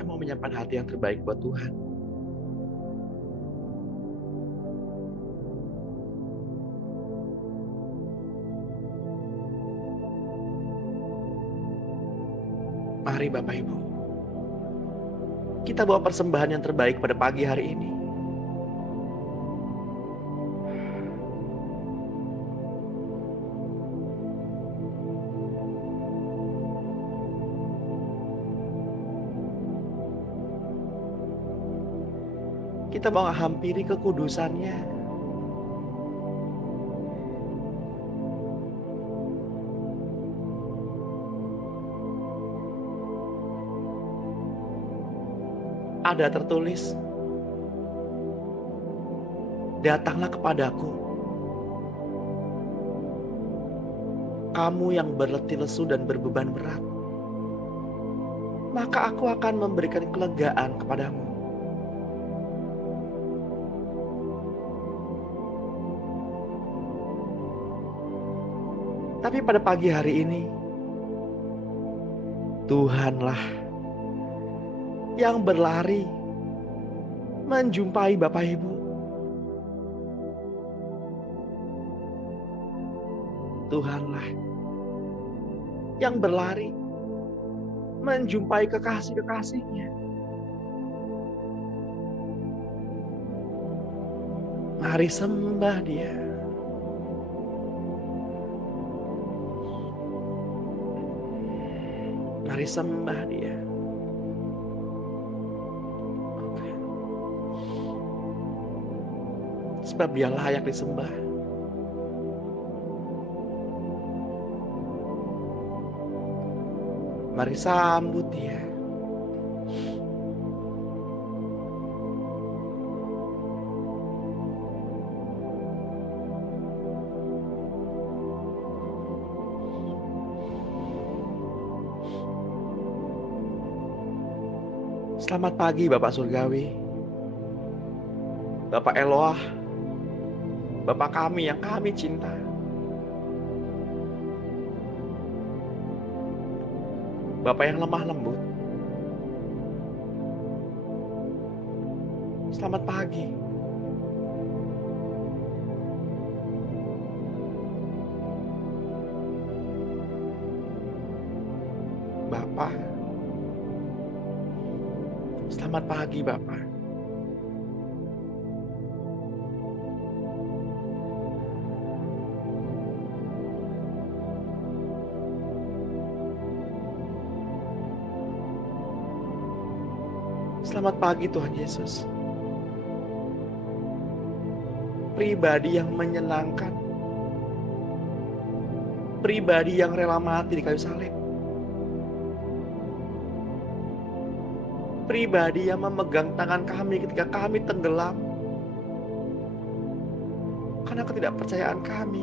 yang mau menyimpan hati yang terbaik buat Tuhan. Mari Bapak Ibu, kita bawa persembahan yang terbaik pada pagi hari ini. Kita mau hampiri kekudusannya. Ada tertulis, datanglah kepadaku, kamu yang berletih lesu dan berbeban berat, maka aku akan memberikan kelegaan kepadamu. Tapi pada pagi hari ini, Tuhanlah yang berlari menjumpai Bapak Ibu. Tuhanlah yang berlari menjumpai kekasih-kekasihnya. Mari sembah Dia. Mari sembah Dia. Sebab Dia layak disembah. Mari sambut Dia. Selamat pagi Bapak Surgawi, Bapak Eloah, Bapak kami yang kami cinta. Bapak yang lemah lembut. Selamat pagi. Bapak. Selamat pagi Bapak. Selamat pagi Tuhan Yesus. Pribadi yang menyenangkan. Pribadi yang rela mati di kayu salib. Pribadi yang memegang tangan kami ketika kami tenggelam karena ketidakpercayaan kami.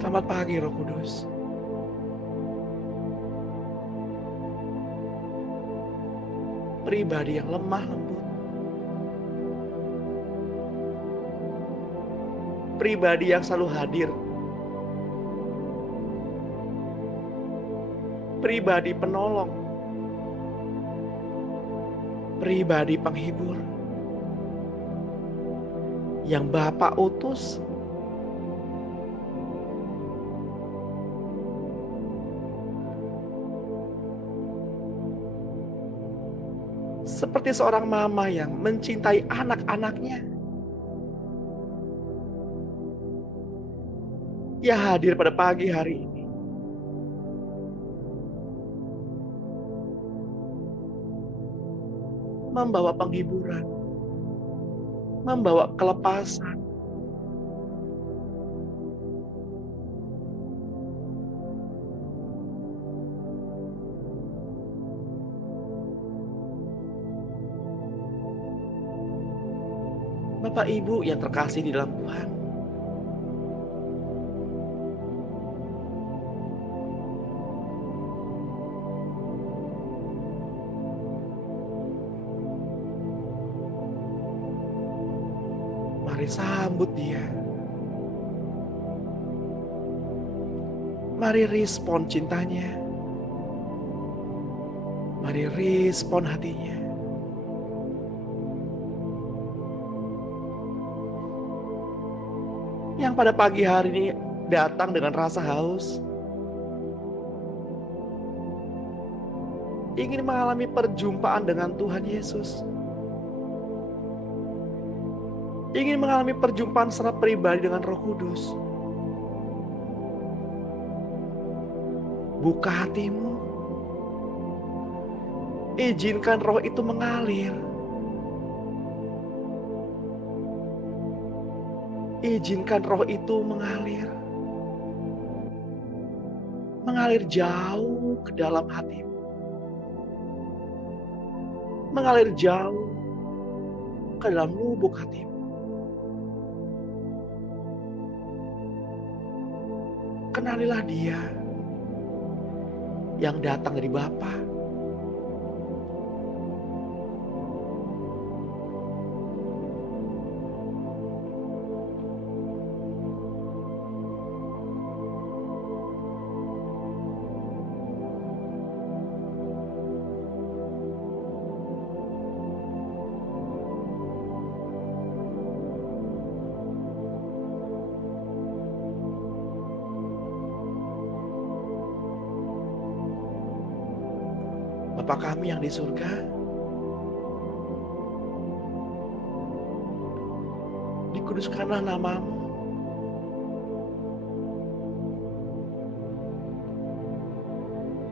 Selamat pagi Roh Kudus. Pribadi yang lemah lembut. Pribadi yang selalu hadir. Pribadi penolong. Pribadi penghibur. Yang Bapak utus seperti seorang mama yang mencintai anak-anaknya. Ia hadir pada pagi hari ini. Membawa penghiburan. Membawa kelepasan. Bapak Ibu yang terkasih di dalam Tuhan, mari sambut Dia. Mari respon cintanya. Mari respon hatinya. Yang pada pagi hari ini datang dengan rasa haus, ingin mengalami perjumpaan dengan Tuhan Yesus, ingin mengalami perjumpaan secara pribadi dengan Roh Kudus. Buka hatimu, izinkan Roh itu mengalir. Izinkan Roh itu mengalir. Mengalir jauh ke dalam hatimu. Mengalir jauh ke dalam lubuk hatimu. Kenalilah Dia yang datang dari Bapa. Bapa kami yang di surga, dikuduskanlah nama-Mu.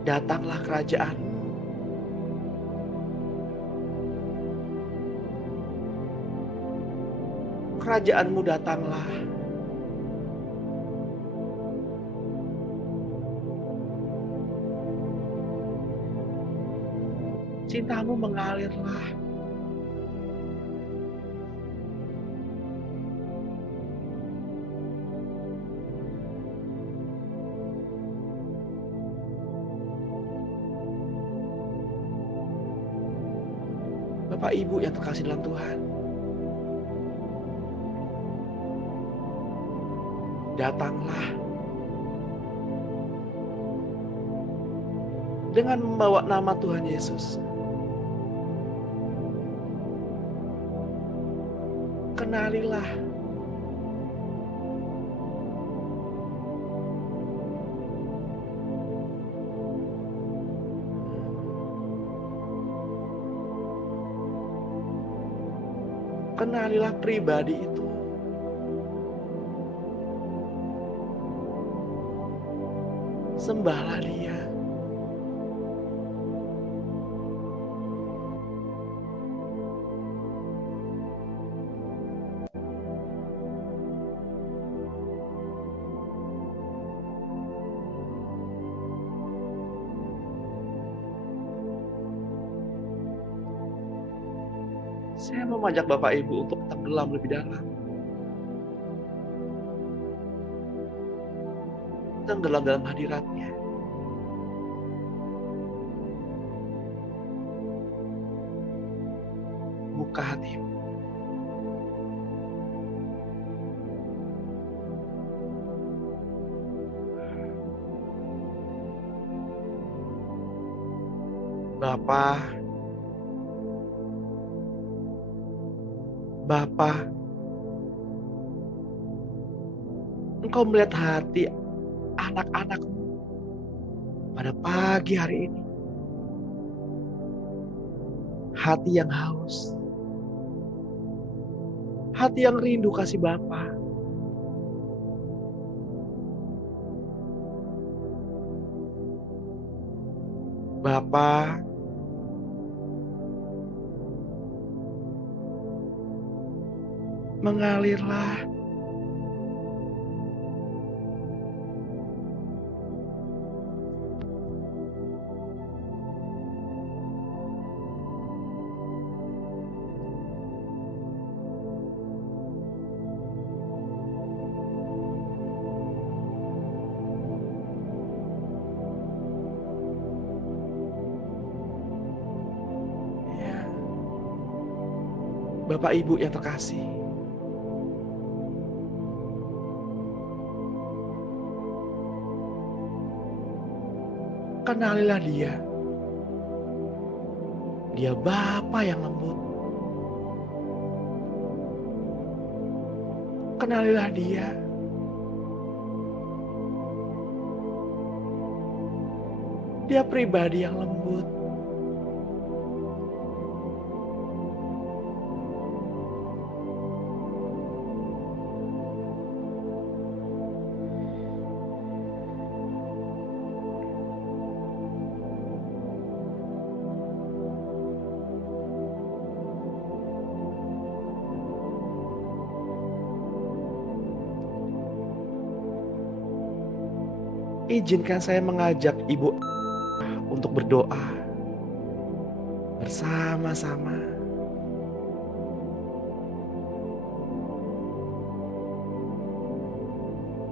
Datanglah kerajaan-Mu. Kerajaan-Mu datanglah. Cinta-Mu mengalirlah. Bapak Ibu yang terkasih dalam Tuhan, datanglah dengan membawa nama Tuhan Yesus. Kenalilah kenalilah pribadi itu. Sembahlah Dia. Saya mau mengajak Bapak Ibu untuk tenggelam lebih dalam. Tenggelam dalam hadirat-Nya. Buka hatimu. Bapa, Bapa, Engkau melihat hati anak-anak-Mu pada pagi hari ini. Hati yang haus. Hati yang rindu kasih Bapa. Bapa, mengalirlah. Bapak Ibu yang terkasih, kenalilah dia. Dia Bapa yang lembut. Kenalilah dia. Dia pribadi yang lembut. Izinkan saya mengajak Ibu untuk berdoa bersama-sama.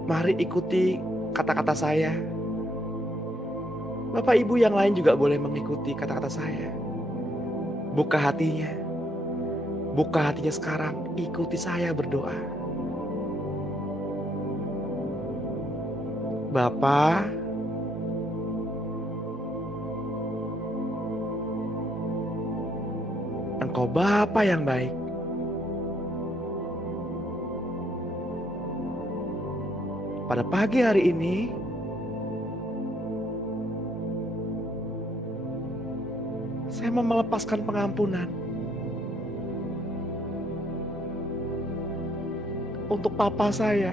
Mari ikuti kata-kata saya. Bapak Ibu yang lain juga boleh mengikuti kata-kata saya. Buka hatinya. Buka hatinya sekarang. Ikuti saya berdoa. Bapa, Engkau Bapa yang baik. Pada pagi hari ini, saya mau melepaskan pengampunan untuk papa saya.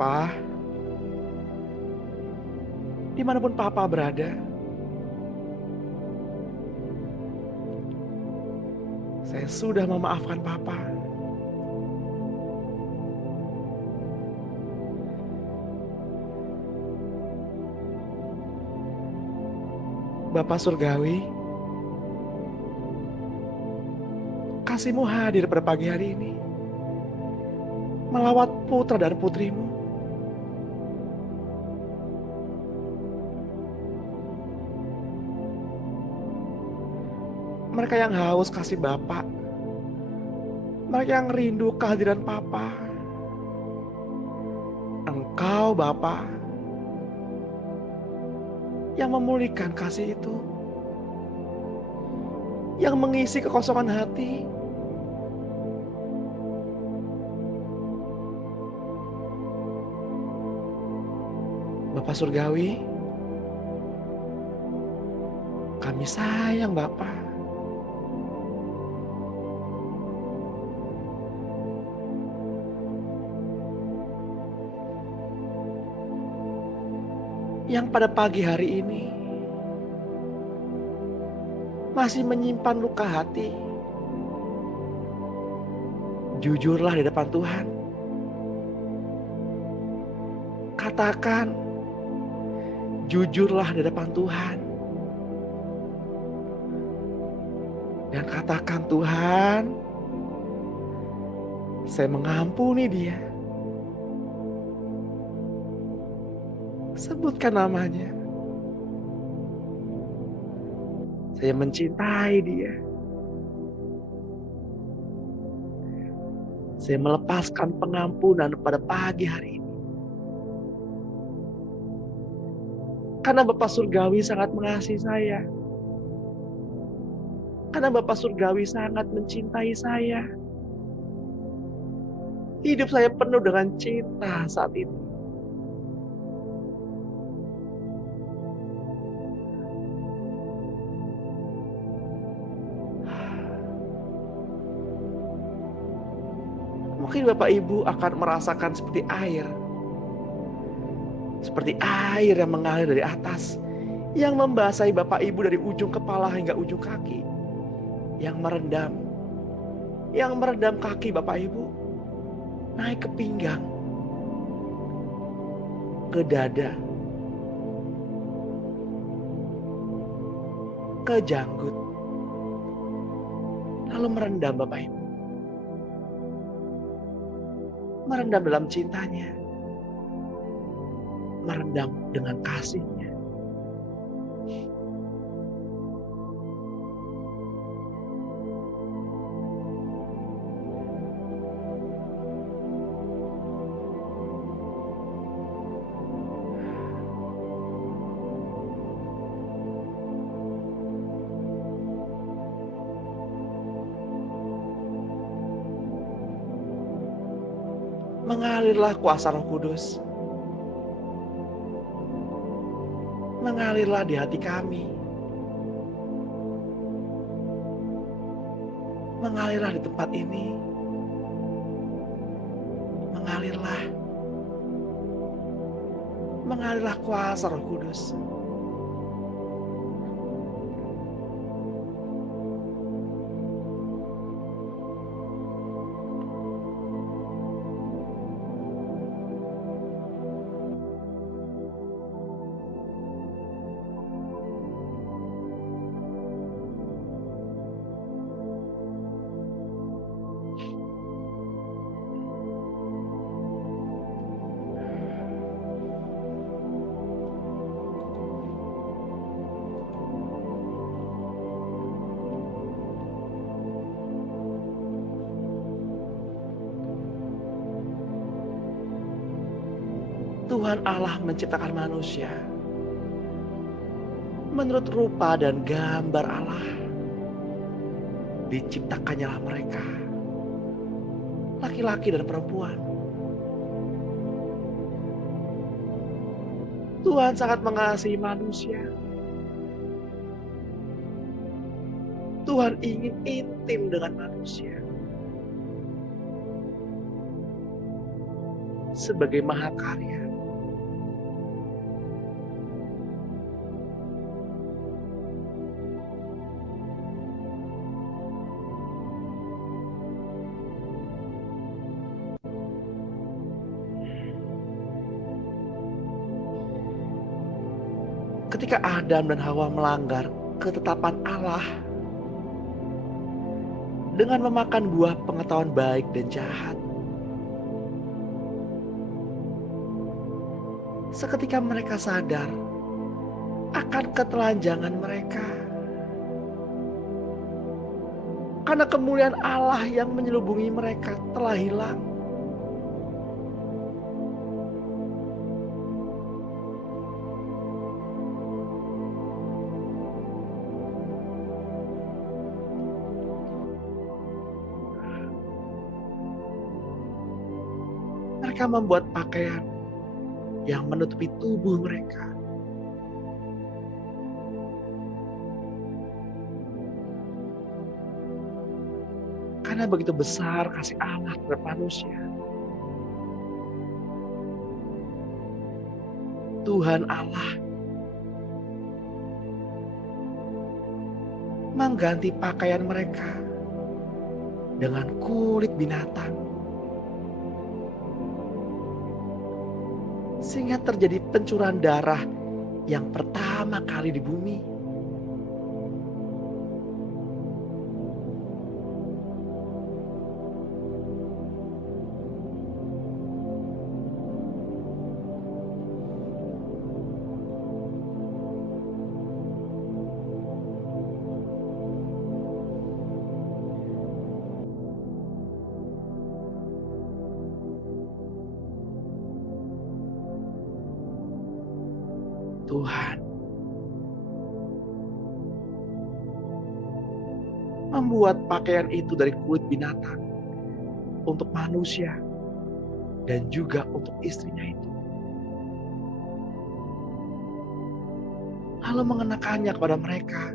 Pa, dimanapun papa berada, saya sudah memaafkan papa. Bapa Surgawi, kasih-Mu hadir pada pagi hari ini, melawat putra dan putrimu. Mereka yang haus kasih Bapa, mereka yang rindu kehadiran Papa. Engkau Bapa yang memulihkan kasih itu, yang mengisi kekosongan hati. Bapa Surgawi, kami sayang Bapa. Yang pada pagi hari ini masih menyimpan luka hati, jujurlah di depan Tuhan. Katakan, jujurlah di depan Tuhan. Dan katakan, Tuhan, saya mengampuni dia. Sebutkan namanya. Saya mencintai dia. Saya melepaskan pengampunan pada pagi hari ini. Karena Bapak Surgawi sangat mengasihi saya. Karena Bapak Surgawi sangat mencintai saya. Hidup saya penuh dengan cinta saat ini. Mungkin Bapak Ibu akan merasakan seperti air. Seperti air yang mengalir dari atas. Yang membasahi Bapak Ibu dari ujung kepala hingga ujung kaki. Yang merendam. Yang merendam kaki Bapak Ibu. Naik ke pinggang. Ke dada. Ke janggut. Lalu merendam Bapak Ibu. merendam dalam cintanya, merendam dengan kasihnya. Mengalirlah kuasa Roh Kudus. Mengalirlah di hati kami. Mengalirlah di tempat ini. Mengalirlah. Mengalirlah kuasa Roh Kudus. Tuhan Allah menciptakan manusia menurut rupa dan gambar Allah. Diciptakannya lah mereka, laki-laki dan perempuan. Tuhan sangat mengasihi manusia. Tuhan ingin intim dengan manusia. Sebagai mahakarya, ketika Adam dan Hawa melanggar ketetapan Allah dengan memakan buah pengetahuan baik dan jahat, seketika mereka sadar akan ketelanjangan mereka. Karena kemuliaan Allah yang menyelubungi mereka telah hilang. Mereka membuat pakaian yang menutupi tubuh mereka. Karena begitu besar kasih Allah terhadap manusia. Tuhan Allah mengganti pakaian mereka dengan kulit binatang. Sehingga terjadi pencurahan darah yang pertama kali di bumi. Tuhan membuat pakaian itu dari kulit binatang untuk manusia dan juga untuk istrinya itu. Lalu mengenakannya kepada mereka.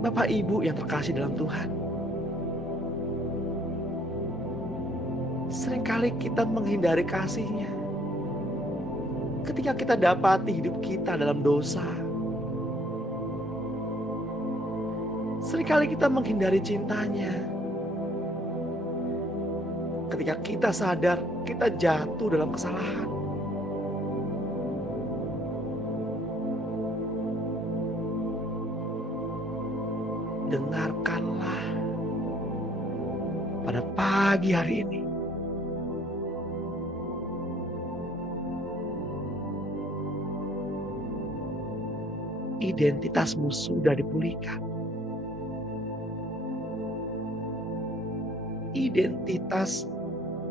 Bapak Ibu yang terkasih dalam Tuhan, seringkali kita menghindari kasih-Nya. Ketika kita dapati hidup kita dalam dosa, seringkali kita menghindari cintanya. Ketika kita sadar kita jatuh dalam kesalahan, dengarkanlah pada pagi hari ini. Identitasmu sudah dipulihkan. Identitas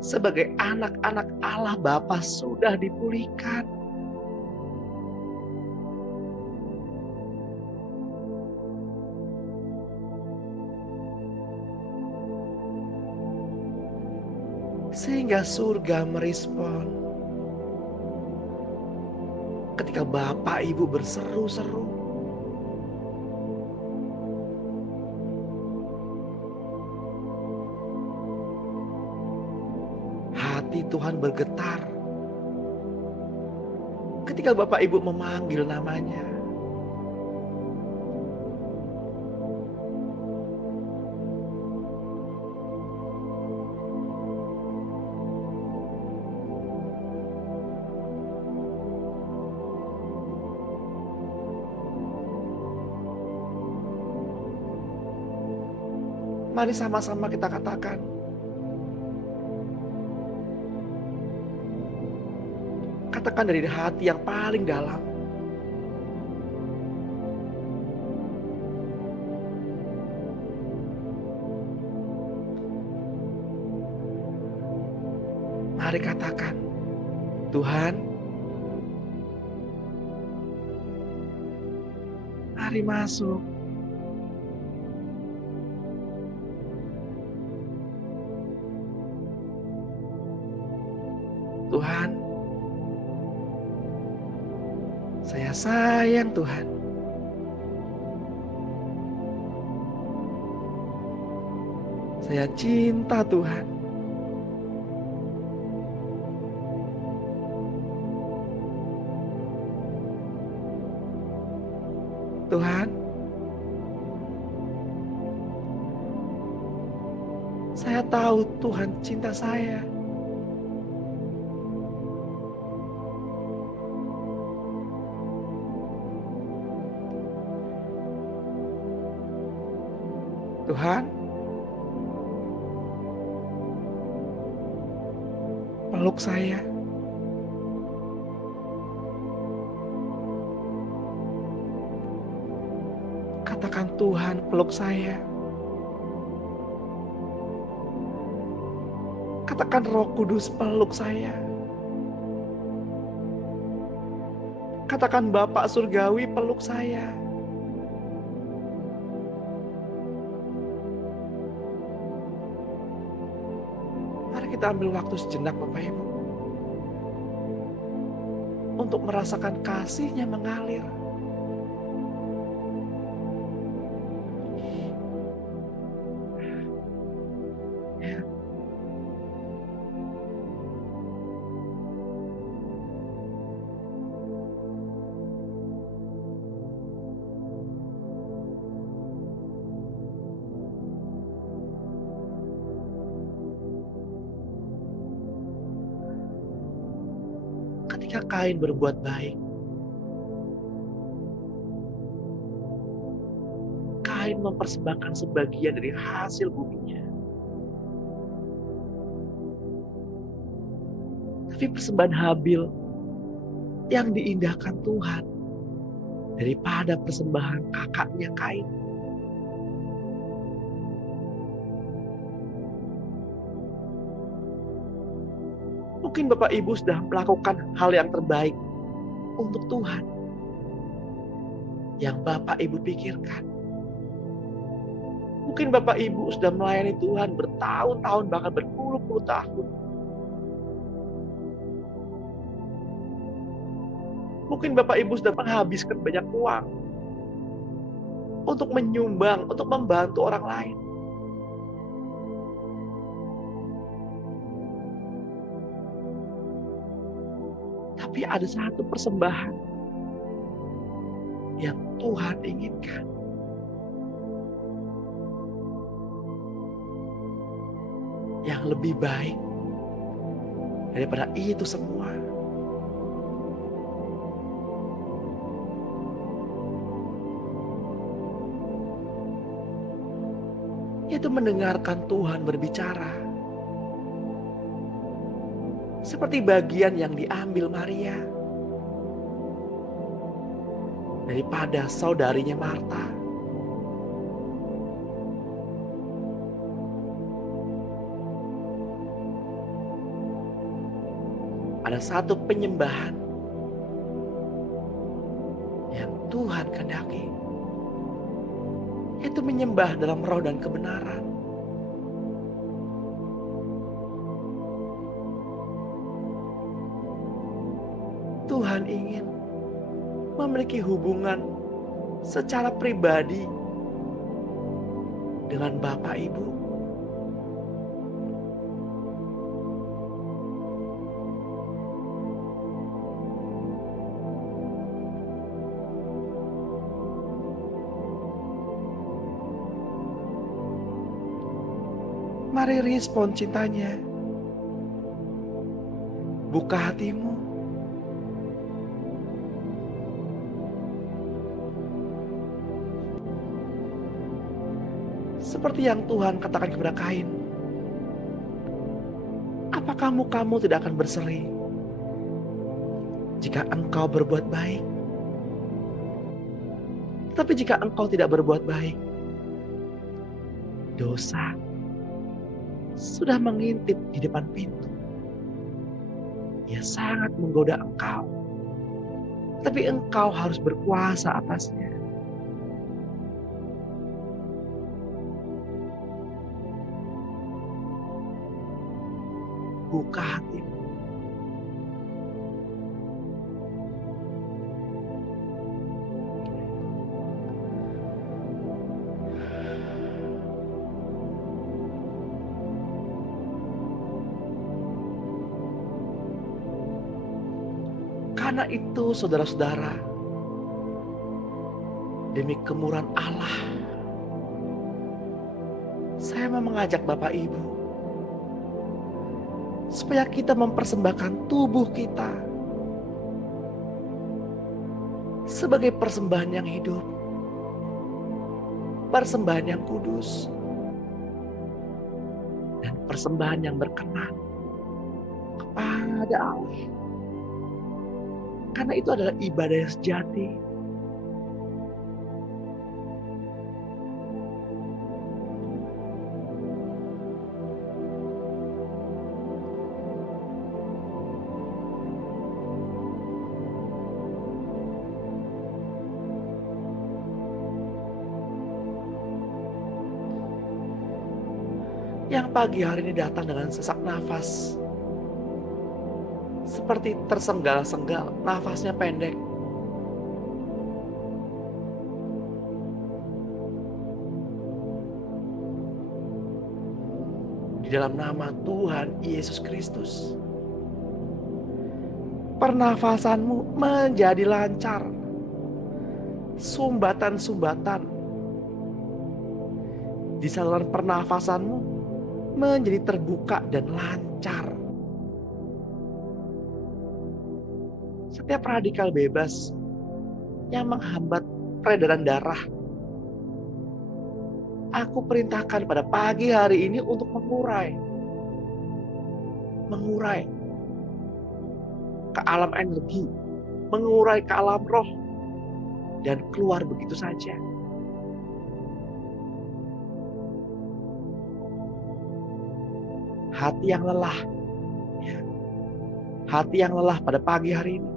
sebagai anak-anak Allah Bapa sudah dipulihkan. Sehingga surga merespon ketika Bapak Ibu berseru-seru. Hati Tuhan bergetar ketika Bapak Ibu memanggil namanya. Mari sama-sama kita katakan, katakan dari hati yang paling dalam. Mari katakan, Tuhan, mari masuk. Tuhan, saya sayang Tuhan. Saya cinta Tuhan. Tuhan, saya tahu Tuhan cinta saya. Tuhan, peluk saya. Katakan Tuhan peluk saya. Katakan Roh Kudus peluk saya. Katakan Bapak Surgawi peluk saya. Mari kita ambil waktu sejenak Bapak Ibu untuk merasakan kasih-Nya mengalir. Ketika Kain berbuat baik, Kain mempersembahkan sebagian dari hasil buminya. Tapi persembahan Habil yang diindahkan Tuhan daripada persembahan kakaknya Kain. Mungkin Bapak Ibu sudah melakukan hal yang terbaik untuk Tuhan. Yang Bapak Ibu pikirkan. Mungkin Bapak Ibu sudah melayani Tuhan bertahun-tahun, bahkan berpuluh-puluh tahun. Mungkin Bapak Ibu sudah menghabiskan banyak uang untuk menyumbang, untuk membantu orang lain. Tapi ada satu persembahan yang Tuhan inginkan. Yang lebih baik daripada itu semua. yaitu mendengarkan Tuhan berbicara. Seperti bagian yang diambil Maria daripada saudarinya Marta. Ada satu penyembahan yang Tuhan kehendaki, yaitu menyembah dalam roh dan kebenaran. Tuhan ingin memiliki hubungan secara pribadi dengan Bapak Ibu. Mari respon cintanya. Buka hatimu. Seperti yang Tuhan katakan kepada Kain. Apakah mukamu tidak akan berseri jika engkau berbuat baik? Tapi jika engkau tidak berbuat baik, dosa sudah mengintip di depan pintu. Ia sangat menggoda engkau. Tapi engkau harus berkuasa atasnya. Buka hatimu. Karena itu saudara-saudara, demi kemurahan Allah, saya mau mengajak Bapak Ibu supaya kita mempersembahkan tubuh kita sebagai persembahan yang hidup, persembahan yang kudus, dan persembahan yang berkenan kepada Allah. Karena itu adalah ibadah yang sejati. Yang pagi hari ini datang dengan sesak nafas, seperti tersenggal-senggal, nafasnya pendek. Di dalam nama Tuhan Yesus Kristus, pernafasanmu menjadi lancar. Sumbatan-sumbatan di saluran pernafasanmu menjadi terbuka dan lancar. Setiap radikal bebas yang menghambat peredaran darah, aku perintahkan pada pagi hari ini untuk mengurai ke alam energi, mengurai ke alam roh, dan keluar begitu saja. Hati yang lelah, hati yang lelah pada pagi hari ini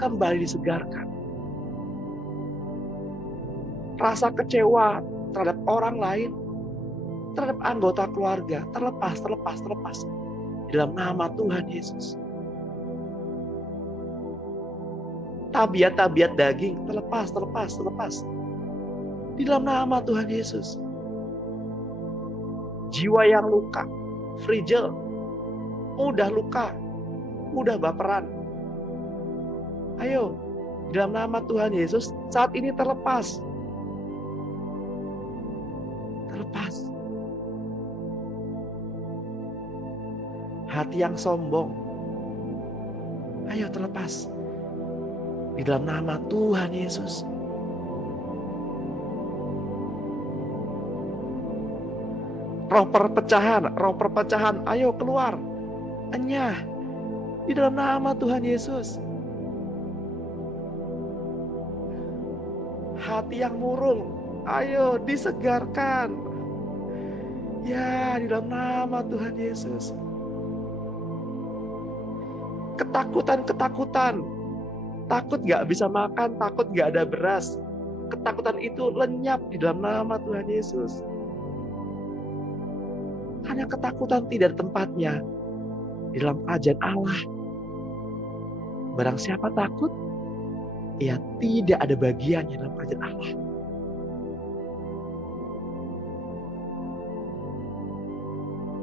kembali disegarkan. Rasa kecewa terhadap orang lain, terhadap anggota keluarga, terlepas. Di dalam nama Tuhan Yesus. Tabiat-tabiat daging, terlepas. Di dalam nama Tuhan Yesus. Jiwa yang luka, fragile, mudah luka, mudah baperan. Ayo, di dalam nama Tuhan Yesus, saat ini terlepas. Hati yang sombong, ayo terlepas. Di dalam nama Tuhan Yesus. roh perpecahan, ayo keluar, enyah di dalam nama Tuhan Yesus. Hati yang murung, ayo disegarkan. Ya, di dalam nama Tuhan Yesus. Ketakutan, takut gak bisa makan, takut gak ada beras. Ketakutan itu lenyap di dalam nama Tuhan Yesus. Karena ketakutan tidak ada tempatnya di dalam kerajaan Allah. Barang siapa takut, ia tidak ada bagiannya dalam kerajaan Allah.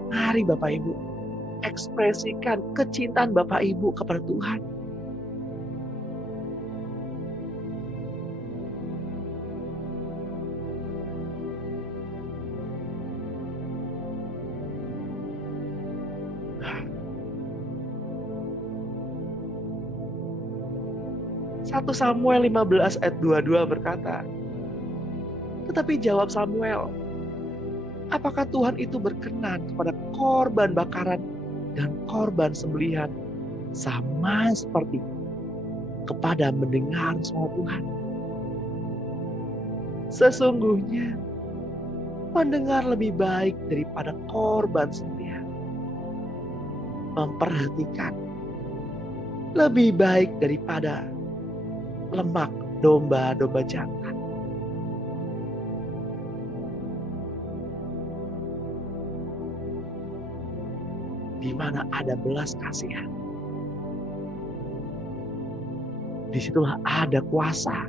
Mari Bapak Ibu, ekspresikan kecintaan Bapak Ibu kepada Tuhan. Satu Samuel 15 ayat 22 berkata, tetapi jawab Samuel, apakah Tuhan itu berkenan kepada korban bakaran dan korban sembelihan sama seperti kepada mendengar suara Tuhan? Sesungguhnya mendengar lebih baik daripada korban sembelihan. Memperhatikan lebih baik daripada lemak domba-domba jantan. Di mana ada belas kasihan, disitulah ada kuasa.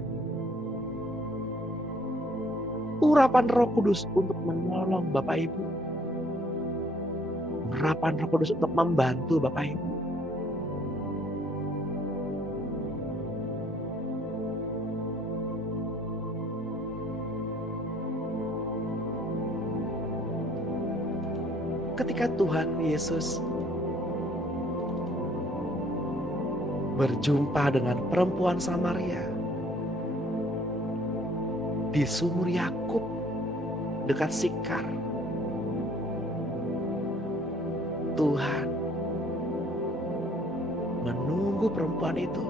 Urapan Roh Kudus untuk menolong Bapak Ibu. Urapan Roh Kudus untuk membantu Bapak Ibu. Ketika Tuhan Yesus berjumpa dengan perempuan Samaria di sumur Yakub dekat Sikar, Tuhan menunggu perempuan itu.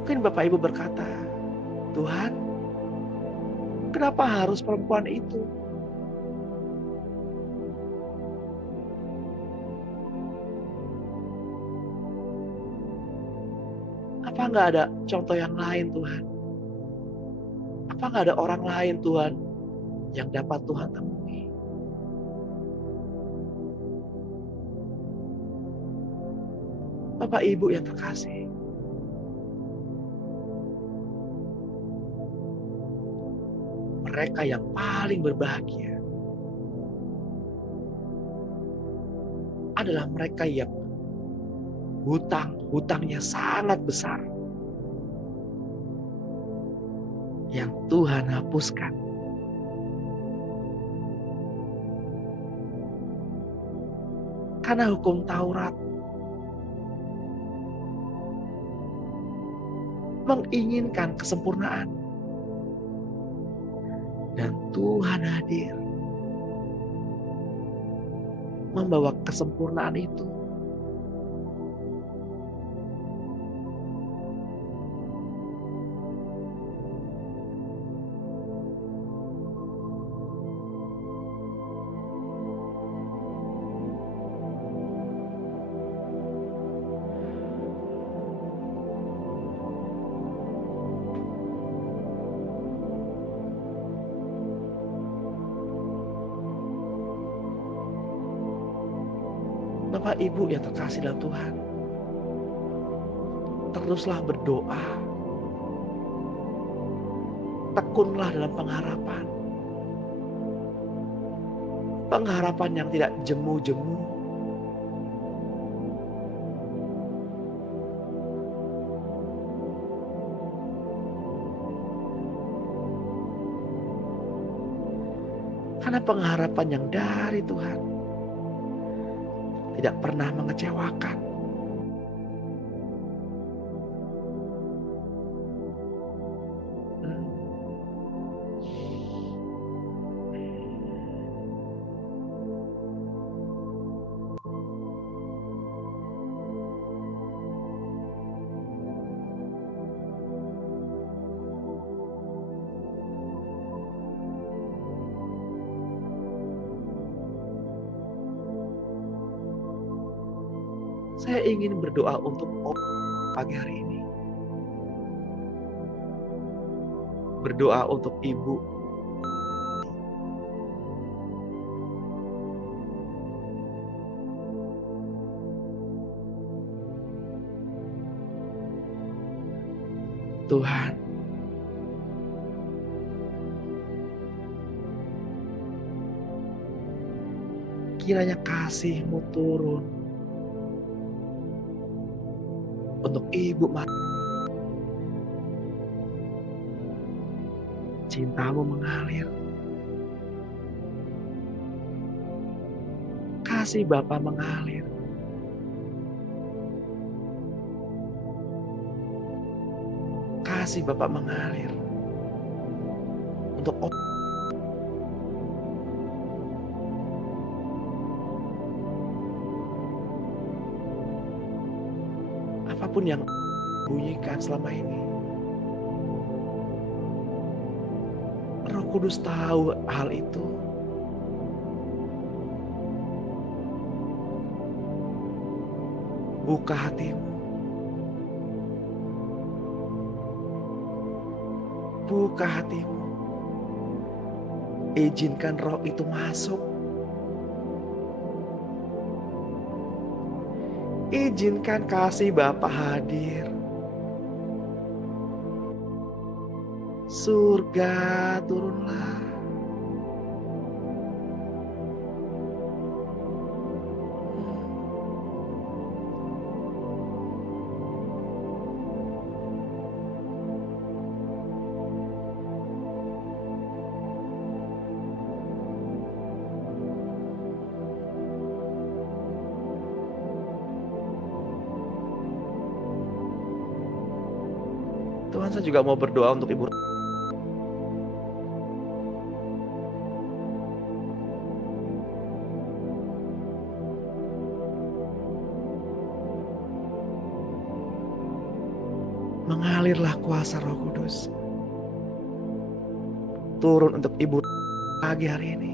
Mungkin Bapak Ibu berkata, Tuhan, kenapa harus perempuan itu? Apa nggak ada contoh yang lain Tuhan? Apa nggak ada orang lain Tuhan yang dapat Tuhan temui? Bapak Ibu yang terkasih, mereka yang paling berbahagia adalah mereka yang hutangnya sangat besar, yang Tuhan hapuskan. Karena hukum Taurat menginginkan kesempurnaan. Dan Tuhan hadir membawa kesempurnaan itu. Bapak Ibu yang terkasih dalam Tuhan, teruslah berdoa, tekunlah dalam pengharapan, pengharapan yang tidak jemu-jemu, karena pengharapan yang dari Tuhan tidak pernah mengecewakan. Saya ingin berdoa untuk pagi hari ini. Berdoa untuk ibu. Tuhan, kiranya kasih-Mu turun untuk Ibu Maria. Cinta-Mu mengalir. Kasih Bapa mengalir. Kasih Bapa mengalir. Untuk apapun yang bunyikan selama ini. Roh Kudus tahu hal itu. Buka hatimu. Buka hatimu. Izinkan roh itu masuk. Izinkan kasih Bapa hadir. Surga turunlah. Tuhan, saya juga mau berdoa untuk Ibu. Mengalirlah kuasa Roh Kudus. Turun untuk Ibu pagi hari ini.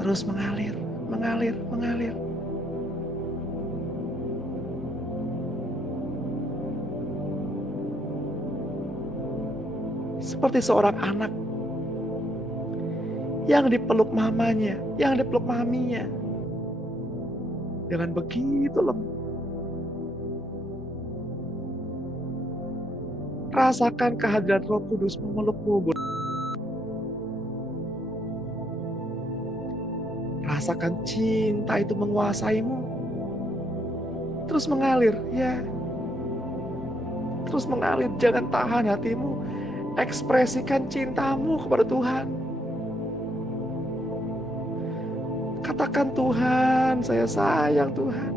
Terus mengalir, mengalir, mengalir. Seperti seorang anak yang dipeluk mamanya, yang dipeluk maminya. Dengan begitu lembut. Rasakan kehadiran Roh Kudus memelukmu. Rasakan cinta itu menguasaimu. Terus mengalir, ya. Terus mengalir, jangan tahan hatimu. Ekspresikan cintamu kepada Tuhan. Katakan, Tuhan, saya sayang Tuhan.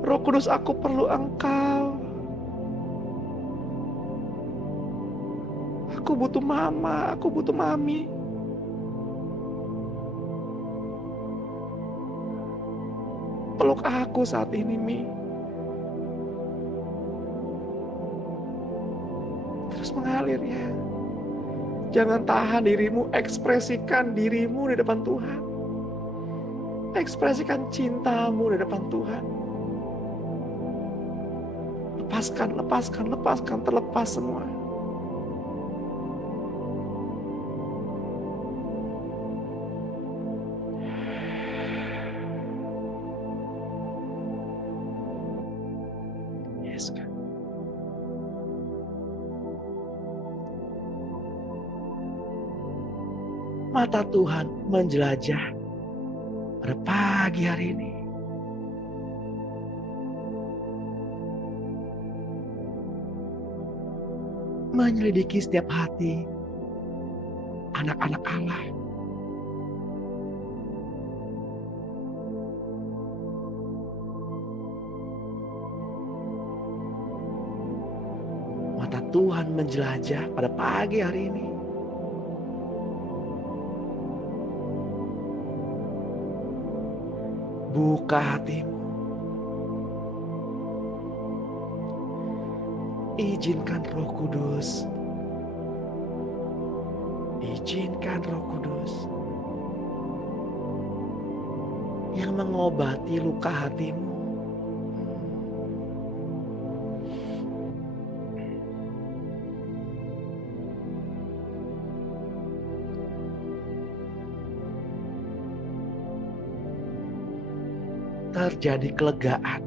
Roh Kudus, aku perlu Engkau. Aku butuh mama, aku butuh mami. Peluk aku saat ini, Mi. Terus mengalir, ya. Jangan tahan dirimu, ekspresikan dirimu di depan Tuhan. Ekspresikan cintamu di depan Tuhan. Lepaskan, lepaskan, lepaskan, terlepas semua. Yes, God. Mata Tuhan menjelajah pada pagi hari ini. Menyelidiki setiap hati anak-anak Allah. Mata Tuhan menjelajah pada pagi hari ini. Buka hatimu. Izinkan Roh Kudus. Izinkan Roh Kudus. yang mengobati luka hatimu. Terjadi kelegaan.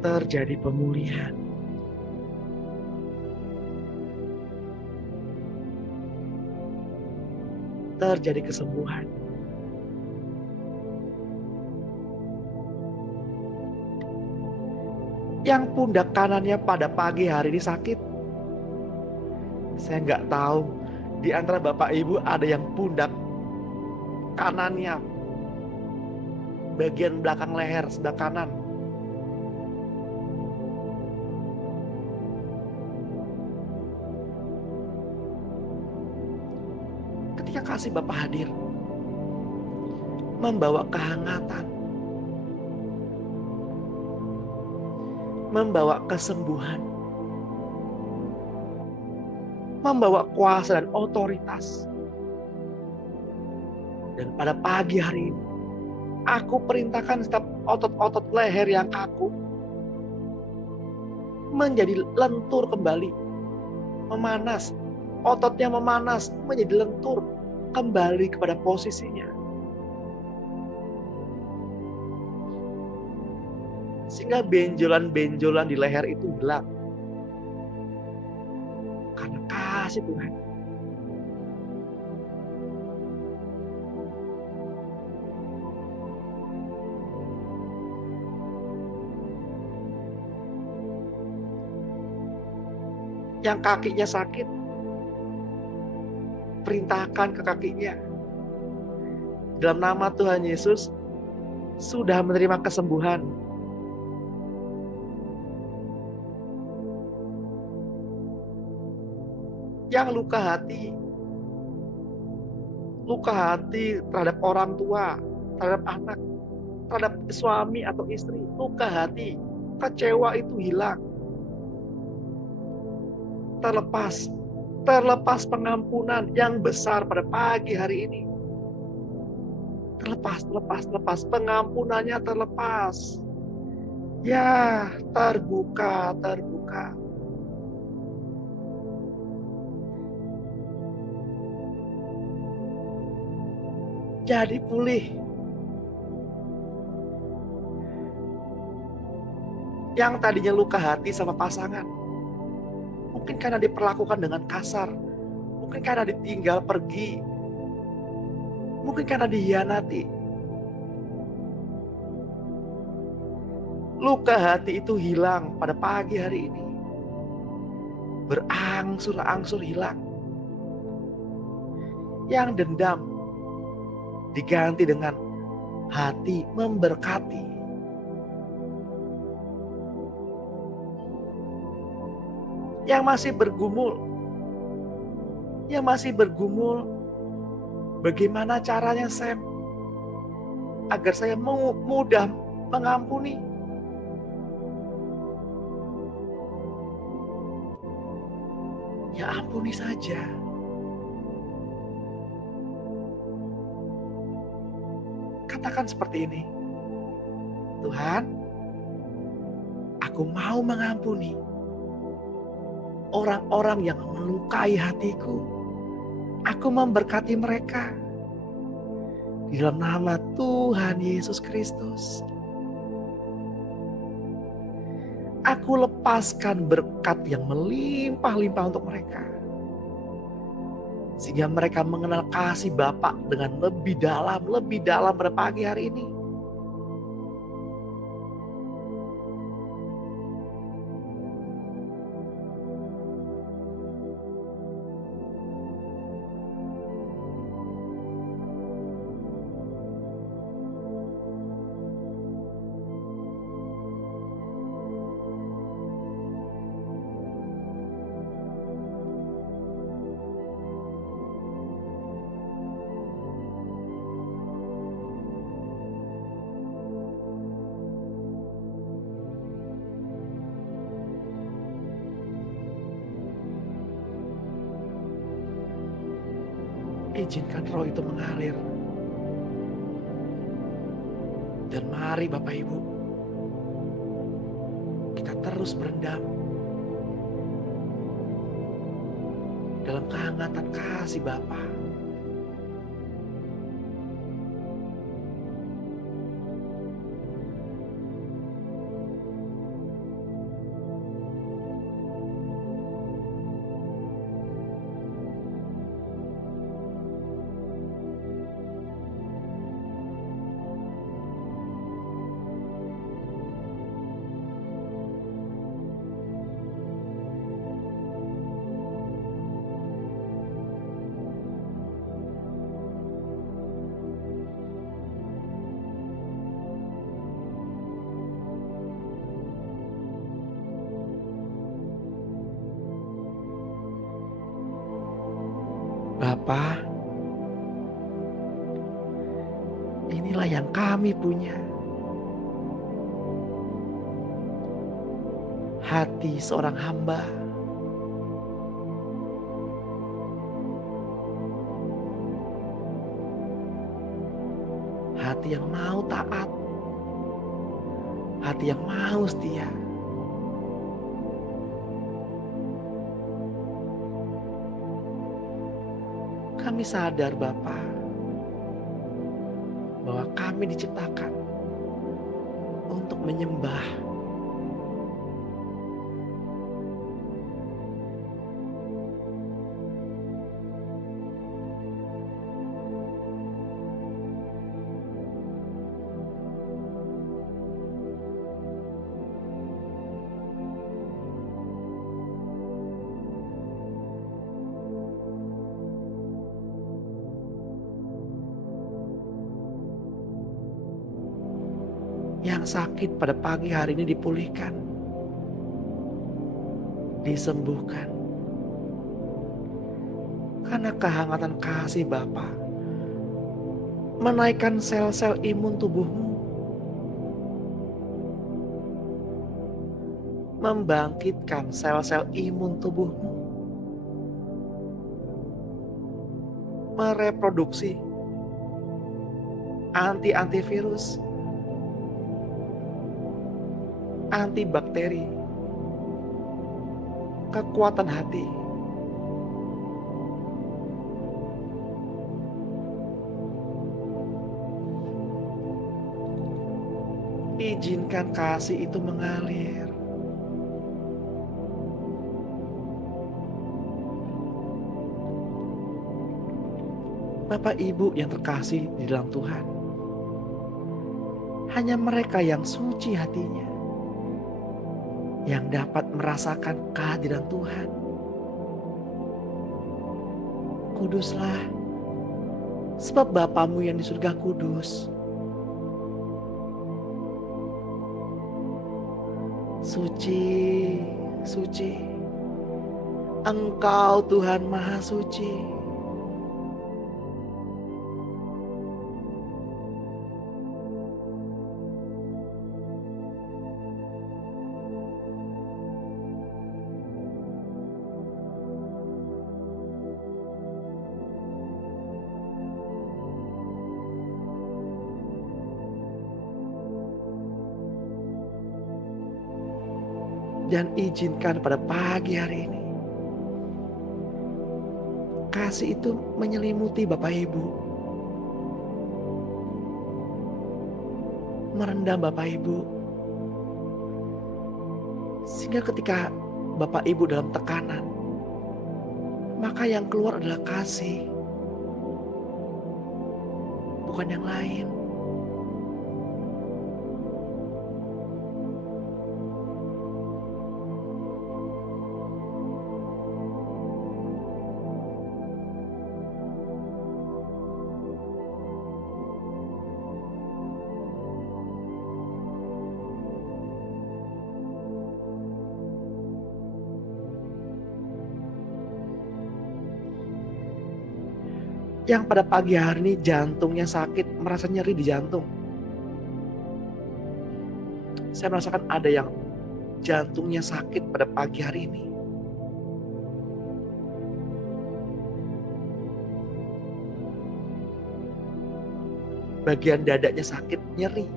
Terjadi pemulihan. Terjadi kesembuhan. Yang pundak kanannya pada pagi hari ini sakit. Saya nggak tahu di antara Bapak Ibu ada yang pundak kanannya bagian belakang leher sebelah kanan ketika kasih Bapak hadir membawa kehangatan, membawa kesembuhan, membawa kuasa dan otoritas. Dan pada pagi hari ini, aku perintahkan setiap otot-otot leher yang kaku menjadi lentur kembali, memanas, ototnya memanas, menjadi lentur kembali kepada posisinya. Sehingga benjolan-benjolan di leher itu hilang. Karena kasih Tuhan. Yang kakinya sakit, perintahkan ke kakinya. Dalam nama Tuhan Yesus, sudah menerima kesembuhan. Yang luka hati terhadap orang tua, terhadap anak, terhadap suami atau istri, luka hati, kecewa itu hilang. Terlepas pengampunan yang besar pada pagi hari ini. Terlepas, pengampunannya terlepas. Ya, terbuka. Jadi pulih. Yang tadinya luka hati sama pasangan, mungkin karena diperlakukan dengan kasar, mungkin karena ditinggal pergi, mungkin karena dihianati. Luka hati itu hilang pada pagi hari ini. Berangsur-angsur hilang. Yang dendam diganti dengan hati memberkati. Yang masih bergumul, bagaimana caranya Sam agar saya mudah mengampuni? Ya ampuni saja. Katakan seperti ini, Tuhan, aku mau mengampuni orang-orang yang melukai hatiku. Aku memberkati mereka di dalam nama Tuhan Yesus Kristus. Aku lepaskan berkat yang melimpah-limpah untuk mereka, sehingga mereka mengenal kasih Bapa dengan lebih dalam pada pagi hari ini. izinkan roh itu mengalir. Dan mari Bapak Ibu, kita terus berendam dalam kehangatan kasih Bapa. Bapa, inilah yang kami punya. Hati seorang hamba. Hati yang mau taat. Hati yang mau setia. Kami sadar Bapa, bahwa kami diciptakan untuk menyembah. Yang sakit pada pagi hari ini dipulihkan, disembuhkan. Karena kehangatan kasih Bapa menaikkan sel-sel imun tubuhmu, membangkitkan sel-sel imun tubuhmu, mereproduksi antivirus, antibakteri, kekuatan hati. Izinkan kasih itu mengalir. Bapak Ibu yang terkasih di dalam Tuhan, hanya mereka yang suci hatinya yang dapat merasakan kehadiran Tuhan. Kuduslah, sebab Bapamu yang di surga kudus. Suci, suci, Engkau Tuhan Maha Suci. Dan izinkan pada pagi hari ini kasih itu menyelimuti Bapak Ibu, merendam Bapak Ibu, sehingga ketika Bapak Ibu dalam tekanan, maka yang keluar adalah kasih, bukan yang lain. Yang pada pagi hari ini jantungnya sakit, merasa nyeri di jantung. Saya merasakan ada yang jantungnya sakit pada pagi hari ini. bagian dadanya sakit, nyeri.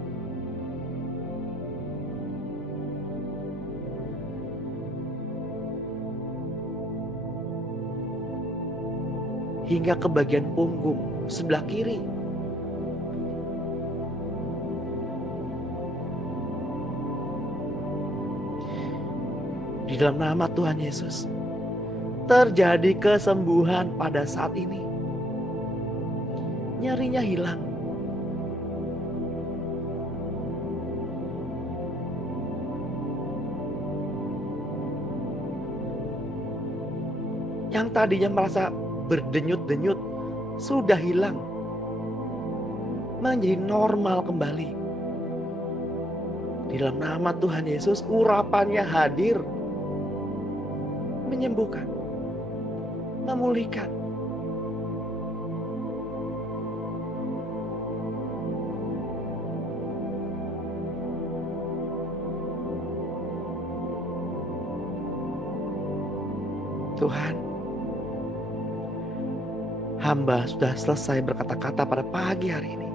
Hingga ke bagian punggung sebelah kiri. Di dalam nama Tuhan Yesus, terjadi kesembuhan pada saat ini. Nyerinya hilang. Yang tadinya merasa berdenyut-denyut sudah hilang, menjadi normal kembali. Di dalam nama Tuhan Yesus, urapannya hadir, menyembuhkan, memulihkan. Tuhan, hamba sudah selesai berkata-kata pada pagi hari ini.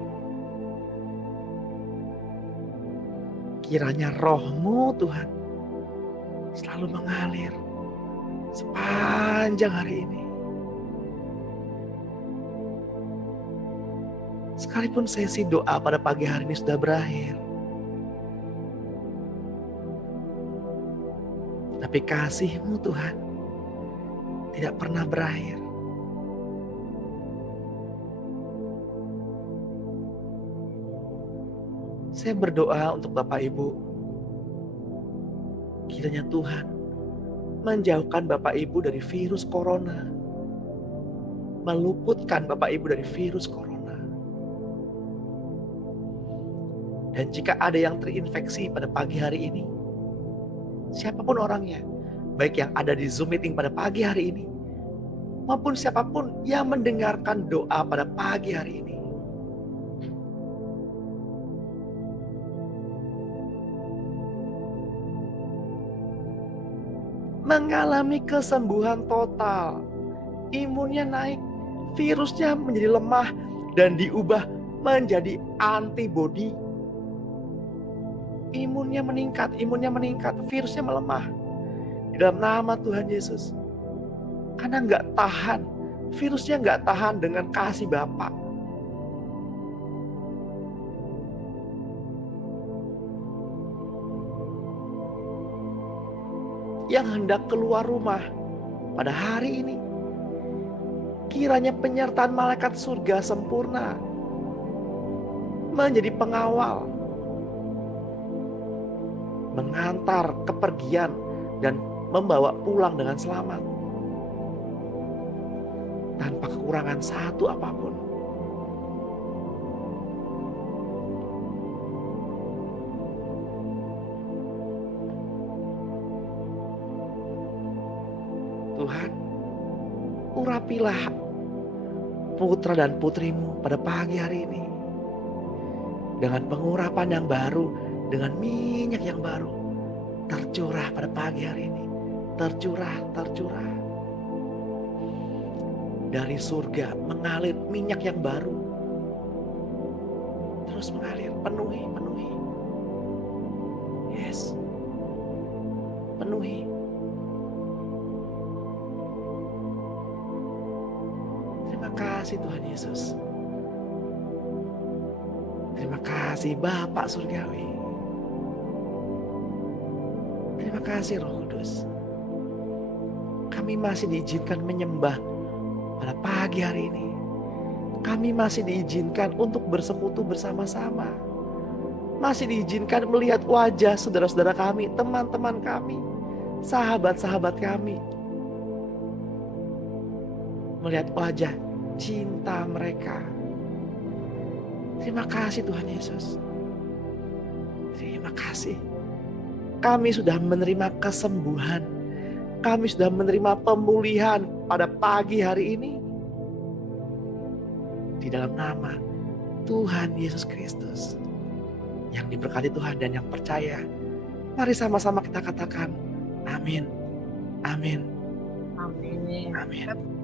Kiranya roh-Mu Tuhan selalu mengalir sepanjang hari ini. Sekalipun sesi doa pada pagi hari ini sudah berakhir, tapi kasih-Mu Tuhan tidak pernah berakhir. Saya berdoa untuk Bapak Ibu, kiranya Tuhan menjauhkan Bapak Ibu dari virus corona, meluputkan Bapak Ibu dari virus corona. Dan jika ada yang terinfeksi pada pagi hari ini, siapapun orangnya, baik yang ada di Zoom meeting pada pagi hari ini, maupun siapapun yang mendengarkan doa pada pagi hari ini, mengalami kesembuhan total, imunnya naik, virusnya menjadi lemah dan diubah menjadi antibodi. Imunnya meningkat, virusnya melemah. Di dalam nama Tuhan Yesus. Karena nggak tahan, virusnya nggak tahan dengan kasih Bapa. Yang hendak keluar rumah pada hari ini, kiranya penyertaan malaikat surga sempurna menjadi pengawal, mengantar kepergian dan membawa pulang dengan selamat tanpa kekurangan satu apapun. Tuhan, urapilah putra dan putrimu pada pagi hari ini dengan pengurapan yang baru, dengan minyak yang baru tercurah pada pagi hari ini, tercurah dari surga, mengalir minyak yang baru, terus mengalir, penuhi, yes, penuhi. Terima kasih Tuhan Yesus. Terima kasih Bapak Surgawi. Terima kasih Roh Kudus. Kami masih diizinkan menyembah pada pagi hari ini. Kami masih diizinkan untuk bersekutu bersama-sama. Masih diizinkan melihat wajah saudara-saudara kami, teman-teman kami, sahabat-sahabat kami. Melihat wajah cinta mereka. Terima kasih Tuhan Yesus. Terima kasih. Kami sudah menerima kesembuhan. Kami sudah menerima pemulihan pada pagi hari ini. Di dalam nama Tuhan Yesus Kristus. Yang diberkati Tuhan dan yang percaya. Mari sama-sama kita katakan amin. Amin. Amin. Amin.